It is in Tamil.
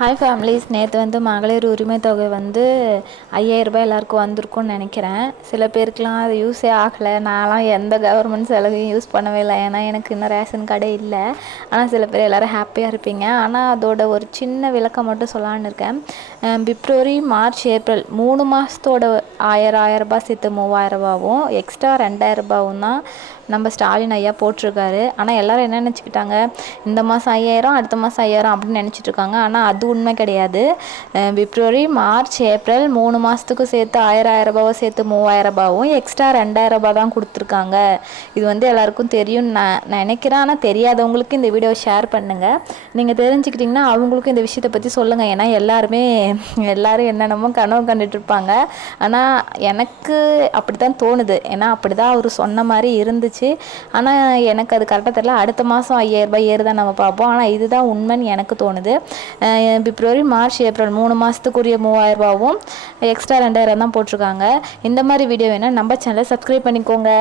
ஹாய் ஃபேமிலிஸ், நேற்று வந்து மகளிர் உரிமை தொகை வந்து 5000 ரூபாய் எல்லாருக்கும் வந்திருக்கும்னு நினைக்கிறேன். சில பேருக்குலாம் அது யூஸே ஆகலை. நான்லாம் எந்த கவர்மெண்ட் செலவையும் யூஸ் பண்ணவே இல்லை, ஏன்னா எனக்கு இன்னும் ரேஷன் கார்டே இல்லை. ஆனால் சில பேர் எல்லோரும் ஹாப்பியாக இருப்பீங்க. ஆனால் அதோட ஒரு சின்ன விளக்கம் மட்டும் சொல்லலான்னு இருக்கேன். பிப்ரவரி, மார்ச், ஏப்ரல் 3 மாதத்தோட 1000 ரூபாய் சேர்த்து 3000 ரூபாவும் எக்ஸ்ட்ரா 2000 ரூபாவும் தான் நம்ம ஸ்டாலின் ஐயா போட்டிருக்காரு. ஆனால் எல்லோரும் என்ன நினச்சிக்கிட்டாங்க, இந்த மாதம் 5000, அடுத்த மாதம் 5000 அப்படின்னு நினச்சிட்ருக்காங்க. ஆனால் அது உண்மை கிடையாது. பிப்ரவரி, மார்ச், ஏப்ரல் 3 மாதத்துக்கும் சேர்த்து 1000 ரூபாவை சேர்த்து 3000 ரூபாவும் எக்ஸ்ட்ரா 2000 ரூபாய் தான் கொடுத்துருக்காங்க. இது வந்து எல்லாருக்கும் தெரியும்னு நான் நினைக்கிறேன். ஆனால் தெரியாதவங்களுக்கு இந்த வீடியோவை ஷேர் பண்ணுங்கள். நீங்கள் தெரிஞ்சுக்கிட்டிங்கன்னா அவங்களுக்கும் இந்த விஷயத்தை பற்றி சொல்லுங்கள். ஏன்னா எல்லோரும் என்னென்னமோ கனவு கண்டுட்ருப்பாங்க. ஆனால் எனக்கு அப்படி தான் தோணுது. ஏன்னா அப்படி தான் அவர் சொன்ன மாதிரி இருந்துச்சு. ஆனால் எனக்கு அது கரெக்டாக தெரியல. அடுத்த மாதம் 5000 ரூபாய் ஏறுதான் நம்ம பார்ப்போம். ஆனால் இதுதான் உண்மைன்னு எனக்கு தோணுது. பிப்ரவரி, மார்ச், ஏப்ரல் 3 மாதத்துக்குரிய 3000 ரூபாவும் எக்ஸ்ட்ரா 2000 தான் போட்டிருக்காங்க. இந்த மாதிரி வீடியோ வேணால் நம்ம சேனலை சப்ஸ்கிரைப் பண்ணிக்கோங்க.